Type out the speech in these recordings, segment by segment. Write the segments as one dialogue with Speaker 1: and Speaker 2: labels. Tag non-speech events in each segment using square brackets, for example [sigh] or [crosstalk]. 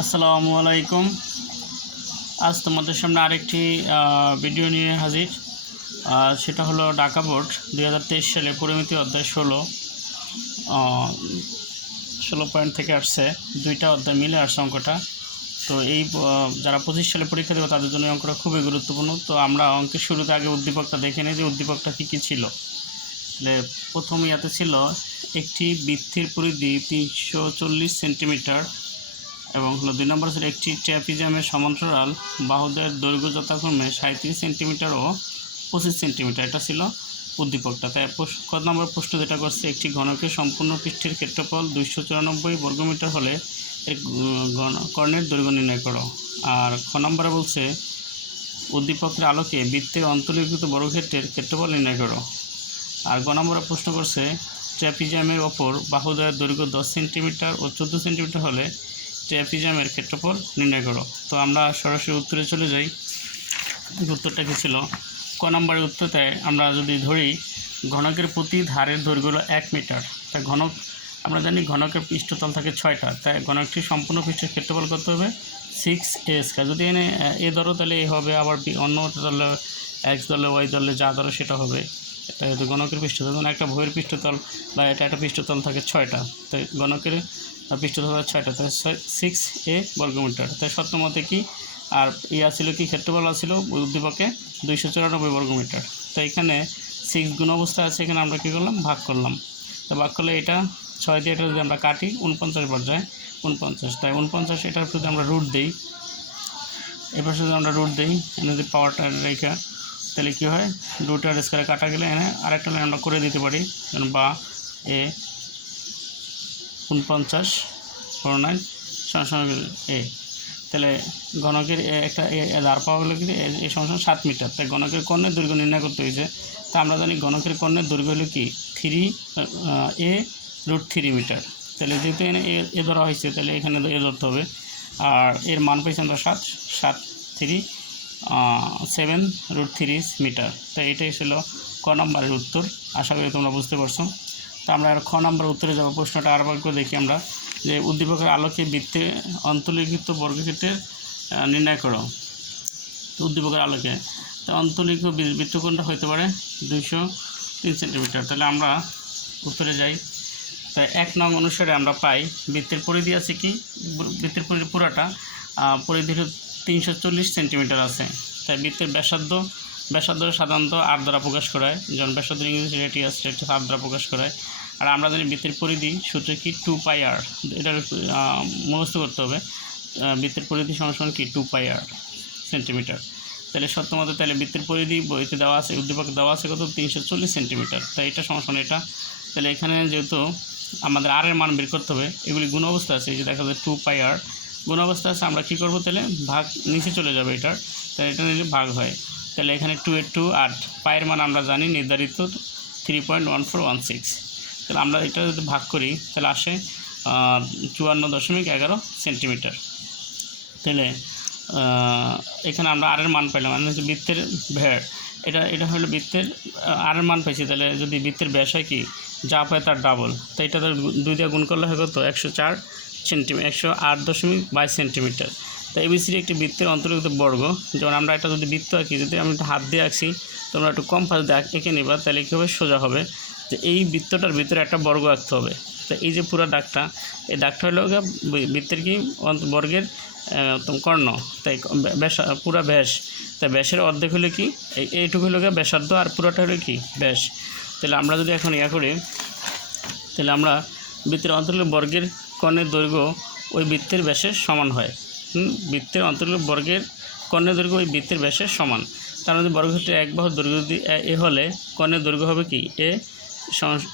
Speaker 1: আসসালামু আলাইকুম। আজ তোমাদের সামনে আরেকটি ভিডিও নিয়ে হাজির। সেটা হলো ঢাকা বোর্ড দু হাজার তেইশ সালে পরিমিতি অধ্যায় ষোলো ষোলো পয়েন্ট থেকে আসছে। দুইটা অধ্যায় মিলে আসছে অঙ্কটা। তো এই যারা পঁচিশ সালে পরীক্ষা দেবে তাদের জন্য অঙ্কটা খুবই গুরুত্বপূর্ণ। তো আমরা অঙ্কের শুরুতে আগে উদ্দীপকটা দেখে নিই যে উদ্দীপকটা কী কী ছিল। তাহলে প্রথম ইয়াতে ছিল একটি বৃত্তির পরিধি তিনশো চল্লিশ সেন্টিমিটার এবং হলো দুই নম্বর ছিল একটি ট্র্যাপিজামের সমান্তরাল বাহুদের দৈর্ঘ্য যথাক্রমে সাঁত্রিশ সেন্টিমিটার ও পঁচিশ সেন্টিমিটার। এটা ছিল উদ্দীপকটা। তাই প্রশ- ক নম্বর প্রশ্ন যেটা করছে, একটি ঘনকের সম্পূর্ণ পৃষ্ঠের ক্ষেত্রফল দুইশো চুরানব্বই বর্গমিটার হলে এর কর্ণের দৈর্ঘ্য নির্ণয় করো। আর খ নম্বরে বলছে, উদ্দীপকের আলোকে বৃত্তের অন্তর্লিখিত বর্গক্ষেত্রের ক্ষেত্রফল নির্ণয় করো। আর গ নম্বরে প্রশ্ন করছে ট্র্যাপিজামের ওপর বাহুদয়ের দৈর্ঘ্য দশ সেন্টিমিটার ও চোদ্দ সেন্টিমিটার হলে ট্র্যাপিজামের ক্ষেত্রফল নির্ণয় করো। তো আমরা সরাসরি উত্তরে চলে যাই। উত্তরটা কী ছিল? ক নম্বরের উত্তরটায় আমরা যদি ধরি, ঘনকের প্রতি ধারের দৈর্ঘ্য হলো এক মিটার। তাই ঘনক, আমরা জানি ঘনকের পৃষ্ঠতল থাকে ছয়টা। তাই ঘনকটি সম্পূর্ণ পৃষ্ঠের ক্ষেত্রফল করতে হবে? সিক্স এ স্কোয়ার যদি এনে, এ ধরো, তাহলে এ হবে, আবার অন্য ধরলে এক্স ধরলে ওয়াই ধরলে যা ধরো, সেটা হবে। এটা হয়তো গণকের পৃষ্ঠতল যেমন একটা বইয়ের পৃষ্ঠতল বা এটা একটা পৃষ্ঠতল থাকে ছয়টা, তাই গণকের পৃষ্ঠতল থাকে ছয়টা। তাই সিক্স এ বর্গমিটার। তাই সত্য মতে কি? আর ইয়া ছিল কি? ক্ষেত্রফল ছিল উদ্দীপকে দুইশো চুরানব্বই বর্গমিটার। তো এখানে সিক্স গুণ অবস্থা আছে, এখানে আমরা কী করলাম? ভাগ করলাম। তো ভাগ করলে এটা ছয় দিয়ে এটা যদি আমরা কাটি, উনপঞ্চাশ পর্যায়ে উনপঞ্চাশ। তাই উনপঞ্চাশ এটার যদি আমরা রুট দিই, এবার যদি আমরা রুট দিই এনে যদি পাওয়ারটা রেখে, তাহলে কী হয়? রুট আর স্কোয়ারে কাটা গেলে এনে আরেকটা লাইন আমরা করে দিতে পারি বা এ উনপঞ্চাশ ফোর নাইন এ তাহলে গণকের একটা দাঁড় পাওয়া গেলো কি এই সমস্যা সাত মিটার। তাই গণকের কর্ণের দৈর্ঘ্য নির্ণয় করতে হয়েছে। তা আমরা জানি গণকের কর্ণের দৈর্ঘ্য হলো কি? Three a root three metre তাহলে যেহেতু এখানে এ এ ধরা হয়েছে, তাহলে এখানে এ ধরতে হবে। আর এর মান পেয়েছি আমরা সাত সাত three seven root three metre তাই এটাই ছিল ক নম্বরের উত্তর। আশা করি তোমরা বুঝতে পারছ। তো আমরা খ নম্বর উত্তরে যাব, প্রশ্নটা আরেকবার করে দেখি আমরা, যে উদ্দীপকের আলোকে বৃত্তে অন্তর্লিখিত বর্গক্ষেত্রের নির্ণয় করো। উদ্দীপকের আলোকে, তো অন্তর্লিখিত বৃত্তকোণটা হতে পারে দুইশো তিন সেন্টিমিটার। তাহলে আমরা উত্তরে যাই। তাই এক নং অনুসারে আমরা পাই, বৃত্তের পরিধি আছে কি? বৃত্তের পরিধি পুরাটা পরিধি তিনশো চল্লিশ সেন্টিমিটার আছে। তাই বৃত্তের ব্যাসার্ধ ব্যাসার্ধ সাধারণত আট দ্বারা প্রকাশ করায়। যেমন ব্যাসার্ধ ইংরেজি রেডিয়াস সেটা আট দ্বারা প্রকাশ করায়। আর আমরা জানি বৃত্তের পরিধি সূত্র কি? Two pi r. এটা মুখস্থ করতে হবে। বৃত্তের পরিধি সমান কি? Two pi r centimetre. তাহলে সত্য মতো তাহলে বৃত্তের পরিধি বইতে দেওয়া আছে, উদ্দীপক দেওয়া আছে কত? তিনশো চল্লিশ সেন্টিমিটার। তাই এটা সমস্যা না এটা। তাহলে এখানে যেহেতু আমাদের আর এর মান বের করতে হবে, এগুলি গুণ অবস্থা আছে, এই যে দেখা যায় টু পাই আর। গুণ অবস্থা আছে, আমরা কী করব তাহলে? ভাগ নিচে চলে যাবে এটার। তাহলে এটা নিলে ভাগ হয়। তাহলে এখানে টু এর টু আট পায়ের মান আমরা জানি নির্ধারিত three point one four one six তাহলে আমরা এটা যদি ভাগ করি, তাহলে আসে চুয়ান্ন দশমিক এগারো সেন্টিমিটার। তাহলে এখানে আমরা আরের মান পেলাম মানে হচ্ছে বৃত্তের ভেড়। এটা এটা হলো বৃত্তের আরের মান পেয়েছি তাহলে যদি বৃত্তের ব্যাস হয় কি? যা পায় তার ডাবল তো এটা তো দুই দিয়ে গুণ করলে হয় কত? একশো চার সেন্টিমিটার একশো আট দশমিক বাইশ সেন্টিমিটার। তো এবিসিডি একটি বৃত্তের অন্তর্গত বর্গ। যেমন আমরা একটা যদি বৃত্ত আঁকি, যদি আমি একটা হাত দিয়ে আঁকছি, তোমরা একটু কম পাশ দিয়ে এঁকে নিবা, তাহলে কী হবে? সোজা হবে। যে এই বৃত্তটার ভিতরে একটা বর্গ আঁকতে হবে। তো এই যে পুরো ডাকটা এই ডাকটা হলো বৃত্তের কি? বর্গের কর্ণ। তাই ব্যাস, পুরা ব্যাস। তাই ব্যাসের অর্ধেক হলো কি? এই এইটুকু হলো গিয়ে ব্যাসার্ধ, আর পুরোটা হলো কি? ব্যাস। তাহলে আমরা যদি এখন ইয়া করি, তাহলে আমরা বৃত্তের অন্তর্গত বর্গের কর্ণের দৈর্ঘ্য ওই বৃত্তের ব্যাসের সমান হয়। বৃত্তের অন্তর্গত বর্গের কর্ণের দৈর্ঘ্য ওই বৃত্তের ব্যাসের সমান। তার মধ্যে বর্গক্ষেত্রে এক বাহুর দৈর্ঘ্য যদি এ- হলে কর্ণের দৈর্ঘ্য হবে কি? A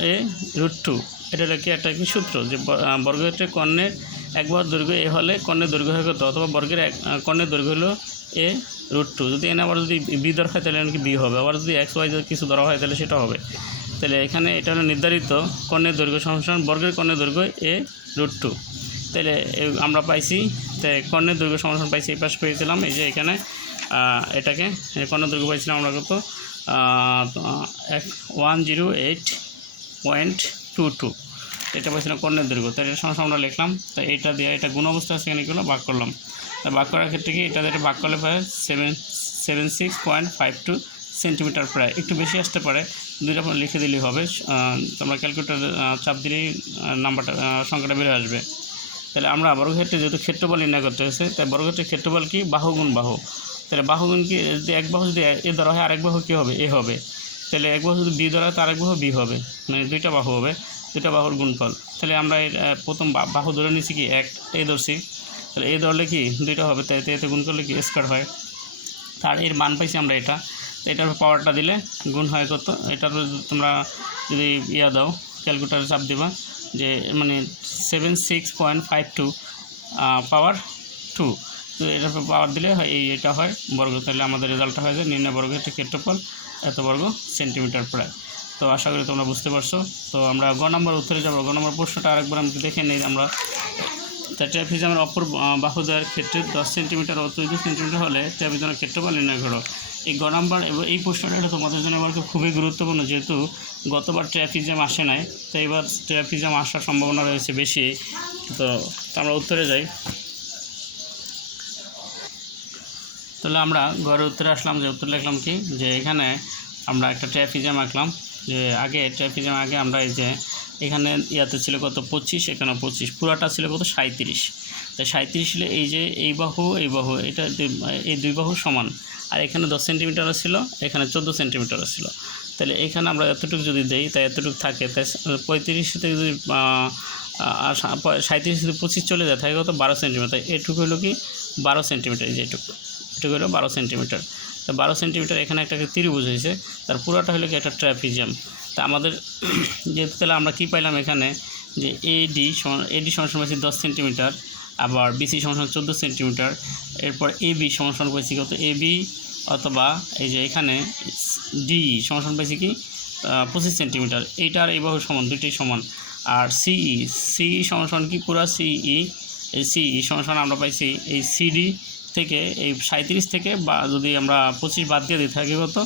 Speaker 1: a root two. এটা হলো কি? একটা কি সূত্র যে ব- আহ, বর্গক্ষেত্রে কর্ণের এক বাহুর দৈর্ঘ্য এ হলে কর্ণের দৈর্ঘ্য হয় কত অথবা বর্গের এক কর্ণের দৈর্ঘ্য হলো এ রুট টু। যদি এনে আবার যদি বি ধরা হয় তাহলে কি বি হবে? আবার যদি এক্স ওয়াই কিছু ধরা হয় তাহলে সেটা হবে। তাহলে এখানে এটা হলো নির্ধারিত কর্ণের দৈর্ঘ্য সমান বর্গের কর্ণের দৈর্ঘ্য এ রুট টু। তাহলে আমরা পাইছি কর্ণের দৈর্ঘ্য সমর্থন পাইছি এই পাশ পেয়েছিলাম। এই যে এখানে এটাকে, এই কর্ণের দৈর্ঘ্য পাইছিলাম আমরা কত? এক one zero eight point two two এটা পাইছিলাম কর্ণের দৈর্ঘ্য তাই এটা সমস্যা আমরা লিখলাম, তো এটা দিয়ে এটা গুণ অবস্থা আছে এখানে এগুলো ভাগ করলাম। তা ভাগ করার ক্ষেত্রে কি? এটা দিয়ে ভাগ করলে পারে seven seven six point five two centimetre প্রায়। একটু বেশি আসতে পারে দুইটা লিখে দিলেই হবে। তোমরা ক্যালকুলেটার চাপ দিলেই নাম্বারটা সংখ্যাটা বেড়ে আসবে। তাহলে আমরা বর্গক্ষেত্রে যেহেতু ক্ষেত্রফল নির্ণয় করতে হয়েছে, তাই বর্গক্ষেত্রের ক্ষেত্রফল কি? বাহু গুণ বাহু। তাহলে বাহু গুণ কি? যদি এক বাহু যদি এ ধরা হয়, আরেক বাহু কী হবে? এ হবে। তাহলে এক বাহু যদি বি ধরা হয় তো আরেক বাহু বি হবে। মানে দুইটা বাহু হবে, দুইটা বাহুর গুণফল। তাহলে আমরা প্রথম বাহু ধরে নিচ্ছি কি? এক এ ধরছি। তাহলে এ ধরলে কি? দুইটা হবে। তাই এতে গুণ করলে কি? স্কোয়ার হয়। তার এর মান পাইছি আমরা এটা। এটার পাওয়ারটা দিলে গুণ হয় কত? এটার তোমরা যদি ইয়া দাও ক্যালকুলেটারে চাপ দিবা, যে মানে seven six point five two power two তো এটার পাওয়ার দিলে এই এটা হয় বর্গ। তাহলে আমাদের রেজাল্টটা হয় যে নির্ণয় বর্গের ক্ষেত্রফল এত বর্গ সেন্টিমিটার প্রায় তো আশা করি তোমরা বুঝতে পারছ। তো আমরা গ নম্বর উত্তরে যাব। গ নম্বর প্রশ্নটা আরেকবার আমি দেখে নিই আমরা। ট্র্যাপিজমের অপর আহ, বাহুদ্বয়ের ক্ষেত্রে দশ সেন্টিমিটার ও চৌদ্দ সেন্টিমিটার হলে ট্র্যাপিজমের ক্ষেত্রফল নির্ণয় করো। এই গ নাম্বার এবং এই প্রশ্নটা এটা তোমাদের জন্য এবার খুবই গুরুত্বপূর্ণ, যেহেতু গতবার ট্র্যাপিজম আসে নাই, তো এবার জ্যাম আসার সম্ভাবনা রয়েছে বেশি। তো আমরা উত্তরে যাই। তাহলে আমরা ঘরে উত্তরে আসলাম, যে উত্তর লিখলাম কি? যে এখানে আমরা একটা ট্র্যাফিজাম আঁকলাম, যে আগে ট্রাফিক জ্যাম আগে আমরা এই যে এখানে ইয়াতে ছিল কত? পঁচিশ, এখানে পঁচিশ, পুরাটা ছিল কত? সাঁত্রিশ তাই সাঁত্রিশ ছিল এই যে এই বাহু এই বাহু, এটা এই দুই বাহু সমান। আর এখানে দশ সেন্টিমিটার ছিল, এখানে চোদ্দ সেন্টিমিটার ছিল। তাহলে এখানে আমরা এতটুকু যদি দেই, তাই এতটুকু থাকে। তাই পঁয়ত্রিশ থেকে যদি সাঁত্রিশ যদি পঁচিশ চলে যায় তাহলে কত? বারো সেন্টিমিটার এটুকু হলো কি? বারো সেন্টিমিটার এই যে এটুকু। হলো বারো সেন্টিমিটার তো বারো সেন্টিমিটার এখানে একটা ত্রিভুজ হয়েছে। তার পুরোটা হলো কি? একটা ট্র্যাপিজিয়াম। তা আমাদের [clears throat] যেহেতু তাহলে আমরা কী পাইলাম এখানে? যে এডি সমান এডি সমান পাইছি দশ সেন্টিমিটার আবার বিসি সমান চোদ্দ সেন্টিমিটার, এরপর এ বি সমান পাইছি কত? এ বি অথবা এই যে এখানে ডি সমান পাইছি কি? পঁচিশ সেন্টিমিটার। এইটার এই বাহু সমান, দুইটাই সমান। আর সিই সিই সমান কি পুরা? সিই এই সিই সমান সমান আমরা পাইছি এই সিডি থেকে এই সাঁত্রিশ থেকে বা যদি আমরা পঁচিশ বাদ দিয়ে দিই থাকি কত?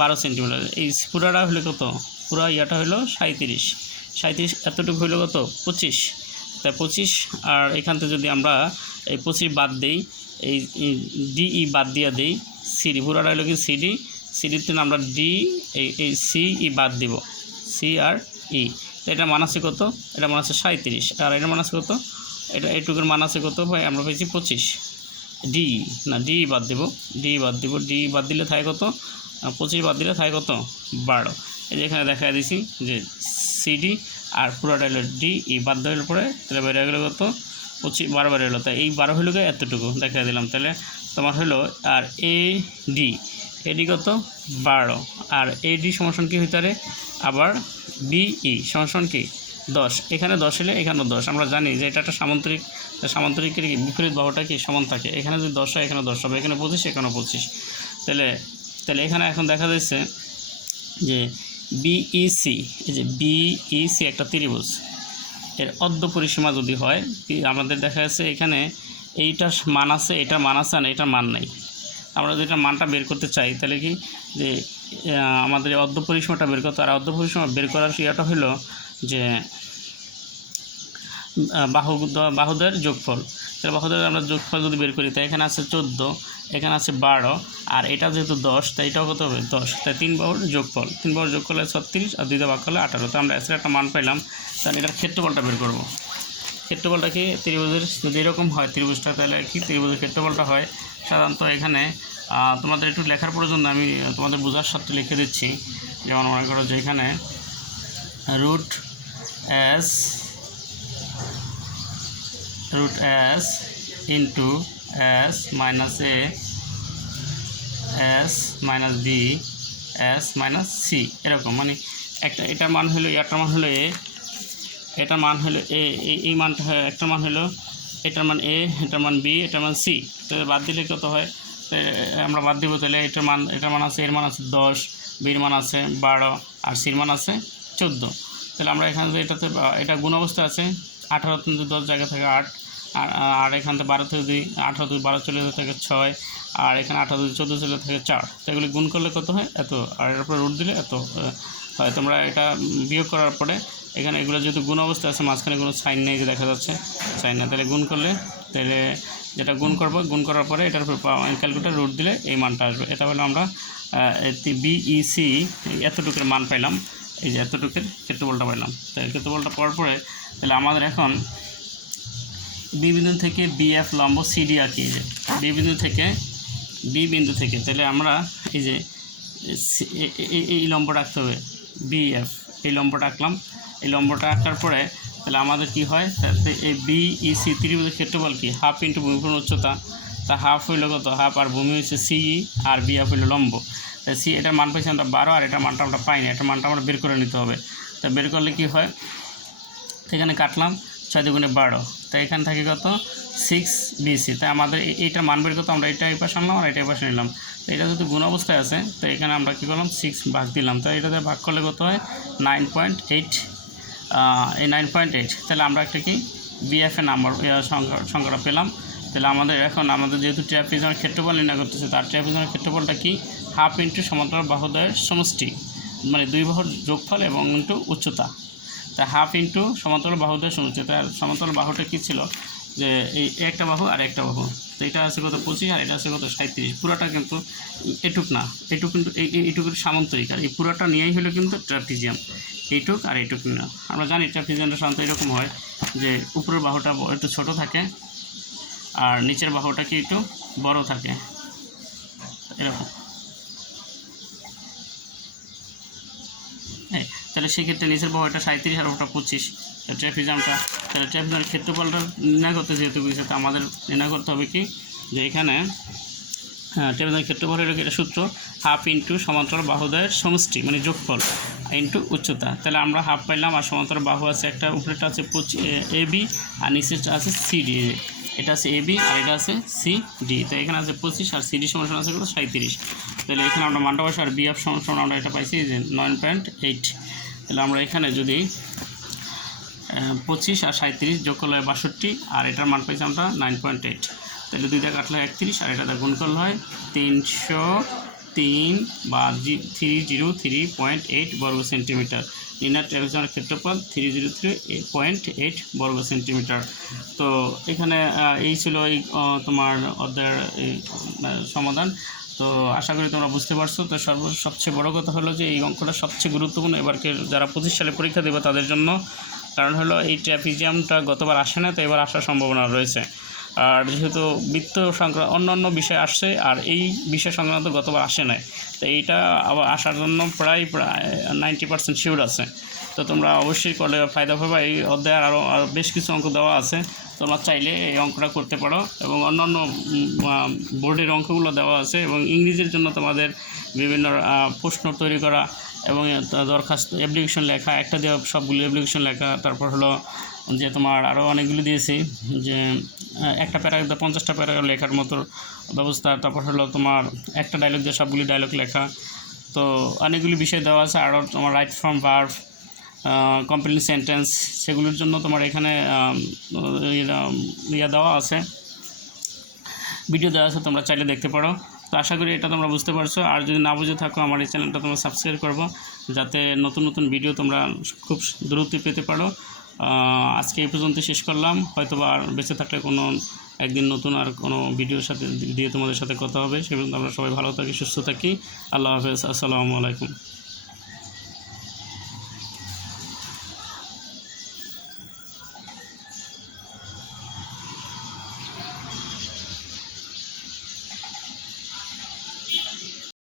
Speaker 1: বারো সেন্টিমিটার। এই পুরাটা হলো কত? পুরা ইয়াটা হলো সাঁত্রিশ সাঁত্রিশ এতটুকু হলো কত? পঁচিশ। তাই পঁচিশ, আর এখান থেকে যদি আমরা এই পঁচিশ বাদ দিই, এই ডিই বাদ দিয়ে দিই সিডি পুরাটা হলো কি সিডি সিডিতে আমরা ডি এই সি ই বাদ দিব। সি আর ই এটা মান আছে কত? এটা মান আছে সাঁত্রিশ আর এটা মান আছে কত? এটা এইটুকুর মান আছে কত? ভাই আমরা পেয়েছি পঁচিশ। ডি না ডি বাদ দেব। ডি বাদ দেব। ডি বাদ দিলে থাকে কত? পঁচিশ বাদ দিলে থাকে কত? বারো। এই যে এখানে দেখা দিছি যে সিডি আর পুরোটা হলো ডি ই বাদ দেওয়ার পরে তাহলে বেড়ে গেলো কত? পঁচিশ, বারো বারো হলো তাই এই বারো গিয়ে এতটুকু দেখা দিলাম। তাহলে তোমার হলো আর এ ডি এডি কত? বারো। আর এডি সমস্যন কী হইতে পারে? আবার বিই সমস্যন কি? দশ। এখানে দশ হলে এখানেও দশ। আমরা জানি যে এটা একটা সামান্তরিক সামান্তরিকের কি, বিপরীত বাহুটা কি? সমান থাকে। এখানে যদি দশ হয় এখানে দশ হবে। এখানে পঁচিশ, এখানেও পঁচিশ। তাহলে তাহলে এখানে এখন দেখা যাচ্ছে যে বিইসি এই যে বিইসি একটা ত্রিভুজ। এর অর্ধ পরিসীমা যদি হয় আমাদের দেখা যাচ্ছে এখানে এইটার মান আছে, এটার মান আছে না এটার মান নাই। আমরা যদি এটার মানটা বের করতে চাই, তাহলে কি যে আমাদের অর্ধ পরিসীমাটা বের করতে আর অর্ধ পরিসীমা বের করার ইয়েটা হলো যে বাহু, বাহুদের যোগফল। তাহলে বাহুদের আমরা যোগফল যদি বের করি তাই এখানে আছে চোদ্দ, এখানে আছে বারো, আর এটা যেহেতু দশ, তাই এটাও কত হবে? দশ। তাই তিন বাহুর যোগফল। তিন বাহুর যোগ করলে ছত্রিশ, আর দুইটা ভাগ করলে আঠারো। তো আমরা এসে একটা মান পাইলাম, তাহলে এটার ক্ষেত্রফলটা বের করব। ক্ষেত্রফলটা কি? ত্রিভুজের, যদি এরকম হয় ত্রিভুজটা, তাহলে কি ত্রিভুজের ক্ষেত্রফলটা হয়? সাধারণত এখানে তোমাদের একটু লেখার প্রয়োজন আমি তোমাদের বোঝার সাথে লিখে দিচ্ছি। যেমন মনে করো যে এখানে root s root s into s minus a s minus b s minus c এরকম। মানে একটা, এটার মান হলো, এটার মান হলো এ এটার মান হলো এ এই- মানটা একটার মান হলো, এটার মান এ এটার মান বি এটার মান সি তো বাদ দিলে কত হয়? আমরা বাদ দিব তাহলে এটার মান এটার মান আছে, এর মান আছে দশ, বির মান আছে বারো, আর সির মান আছে চোদ্দ। তাহলে আমরা এখানে এটাতে এটা গুণ অবস্থা আছে আঠারো যদি দশ জায়গা থাকে আট, আর এখান থেকে বারো থেকে যদি আঠারো থেকে বারো চলে যেতে থাকে ছয়, আর এখানে আঠারো যদি চোদ্দ চলে থাকে চার। তো এগুলি গুণ করলে কত হয়? এত। আর এর উপরে রুট দিলে এত হয়। তোমরা এটা বিয়োগ করার পরে এখানে এগুলো যেহেতু গুণ অবস্থায় আছে, মাঝখানে কোনো সাইন নেই যে দেখা যাচ্ছে। সাইন না, তাহলে গুণ করলে, তাহলে যেটা গুণ করব, গুণ করার পরে এটার উপর ক্যালকুলেটার রুট দিলে এই মানটা আসবে। এটা হলো আমরা বিইসি এতটুকুর মান পাইলাম। এই যে এতটুকুর ক্ষেত্রফলটা পাইলাম। তাই ক্ষেত্রফলটা পাওয়ার পরে তাহলে আমাদের এখন বি বিন্দু থেকে বিএফ লম্ব সিডি আঁকি যে বি বিন্দু থেকে বি বিন্দু থেকে। তাহলে আমরা এই যে সি- এই লম্বটা আঁকতে হবে বিএফ এই লম্বটা আঁকলাম এই লম্বটা আঁকার পরে তাহলে আমাদের কি হয় তাতে এই বিইসি ত্রিভুজের ক্ষেত্রফল কি? হাফ ইন্টু ভূমিপূর্ণ উচ্চতা, তা হাফ হইল কত? হাফ, আর ভূমি হচ্ছে সিই আর বিএফ হইল লম্ব। তা সি এটার মান পাইছি আমরা বারো, আর এটার মানটা আমরা পাইনি, এটার মানটা আমরা বের করে নিতে হবে। তা বের করলে কি হয়? এখানে কাটলাম ছয় দুগুণে বারো। তাই এখান থেকে কত? সিক্স বিসি তাই আমাদের এই- এইটার মান বের করতে আমরা এটা এই পাশে আনলাম আর এটা এই পাশে নিলাম। তো এটা যেহেতু গুণ অবস্থায় আছে, তো এখানে আমরা কী করলাম? সিক্স ভাগ দিলাম। তো এটাতে ভাগ করলে কত হয়? নাইন পয়েন্ট এইট এই নাইন পয়েন্ট এইট তাহলে আমরা একটা কি? বিএফএ নাম্বার সংখ্যা, সংখ্যাটা পেলাম। তাহলে আমাদের এখন আমাদের যেহেতু ট্র্যাপিজমের ক্ষেত্রফল নির্ণয় করতেছে, তার ট্র্যাপিজমের ক্ষেত্রফলটা কি? হাফ ইন্টু সমান্তরাল বাহুদয়ের সমষ্টি মানে দুই বাহুর যোগফল এবং ইন্টু উচ্চতা। তা হাফ ইন্টু সমান্তরাল বাহুদের সমষ্টি তার সমান্তরাল বাহুটা কী ছিল? যে এই একটা বাহু আর একটা বাহু। তো এটা আছে কত পঁচিশ আর এটা আছে কত সাঁত্রিশ পুরোটা কিন্তু এটুক না। এটুক কিন্তু এই, এই- এইটুকুর সামান্তরিক। আর এই পুরোটা নিয়েই হলো কিন্তু ট্র্যাপিজিয়াম এইটুক আর এইটুক না। আমরা জানি ট্র্যাপিজিয়ামটা সাধারণত এরকম হয় যে উপরের বাহুটা একটু ছোট থাকে আর নিচের বাহুটা কি একটু বড় থাকে। এরকম হ্যাঁ তাহলে সেক্ষেত্রে নিচের বাহুটা সাঁত্রিশ আর ওটা পঁচিশ। ট্রাফিজামটা তাহলে ট্রাফিজামের ক্ষেত্রফলটা নির্ণয় করতে যেহেতু বলেছে, তো আমাদের নির্ণয় করতে হবে কি? যে এখানে হ্যাঁ ট্রাফিজামের ক্ষেত্রফল কি? এটা সূত্র হাফ ইন্টু সমান্তরাল বাহুদয়ের সমষ্টি মানে যোগফল ইন্টু উচ্চতা। তাহলে আমরা হাফ পাইলাম আর সমান্তরাল বাহু আছে একটা উপরেটা আছে এ বি, আর নিচেরটা আছে সি, ডি এটা আছে এ, বি, আর এটা আছে সি, ডি। তো এখানে আছে পঁচিশ আর সি, ডি সমান আছে কত? সাঁত্রিশ তাহলে এখানে আমরা মানটা আর বি এফ সমান আমরা এটা পাইছি যে নয় পয়েন্ট এইট তাহলে আমরা এখানে যদি পঁচিশ আর সাঁত্রিশ যোগ করলে হয় বাষট্টি, আর এটার মান পাইছি আমরা নাইন পয়েন্ট এইট। তাহলে দুইটা কাটলে হয় একত্রিশ, আর এটাতে গুণ করলে হয় তিনশো তিন বা three zero three point eight বর্গ সেন্টিমিটার। ইনার ট্রাভেশনের ক্ষেত্রফল three zero three point eight বর্গ সেন্টিমিটার। তো এখানে এই ছিল এই তোমার অধ্যায়ের সমাধান। তো আশা করি তোমরা বুঝতে পারছ। তো সর্ব, সবচেয়ে বড় কথা হলো যে এই অঙ্কটা সবচেয়ে গুরুত্বপূর্ণ। এবারকে যারা পঁচিশ সালে পরীক্ষা দেবে তাদের জন্য। কারণ হলো এই ট্র্যাপিজিয়ামটা গতবার আসে না, তো এবার আসার সম্ভাবনা রয়েছে। আর যেহেতু বৃত্ত সংক্রান্ত, অন্য অন্য বিষয় আসছে, আর এই বিষয় সংক্রান্ত গতবার আসে নাই। তো এইটা আবার আসার জন্য প্রায় প্রায় নাইনটি পার্সেন্ট শিওর আছে। তো তোমরা অবশ্যই করলে ফায়দা পাবে। এই অধ্যায়ের আরও বেশ কিছু অঙ্ক দেওয়া আছে। তোমরা চাইলে এই অঙ্কটা করতে পারো এবং অন্যান্য বোর্ডের অঙ্কগুলো দেওয়া আছে এবং ইংরেজির জন্য তোমাদের বিভিন্ন প্রশ্ন তৈরি করা এবং দরখাস্ত অ্যাপ্লিকেশন লেখা, একটা দিয়ে সবগুলো অ্যাপ্লিকেশন লেখা। তারপর হলো যে তোমার আরও অনেকগুলো দিয়েছি যে একটা প্যারাগ্রাফ পঞ্চাশটা প্যারা লেখার মতো ব্যবস্থা। তারপর হলো তোমার একটা ডায়লগ দিয়ে সবগুলি ডায়লগ লেখা। তো অনেকগুলি বিষয় দেওয়া আছে। আরও তোমার write from verb complete sentence সেগুলোর জন্য তোমার এখানে ইয়ে- ইয়ে দেওয়া আছে। ভিডিও দেওয়া আছে, তোমরা চাইলে দেখতে পারো। তো আশা করি এটা তোমরা বুঝতে পারছ। আর যদি না বুঝে থাকো, আমার এই চ্যানেলটা তোমরা সাবস্ক্রাইব করব, যাতে নতুন নতুন ভিডিও তোমরা খুব দ্রুত পেতে পারো। আজকে এই পর্যন্ত শেষ করলাম। হয়তো বা আর বেঁচে থাকলে কোনো, একদিন নতুন আর কোনো ভিডিওর সাথে দিয়ে তোমাদের সাথে কথা হবে। সে পর্যন্ত আমরা সবাই ভালো থাকি, সুস্থ থাকি। আল্লাহ হাফেজ। আসসালামু আলাইকুম।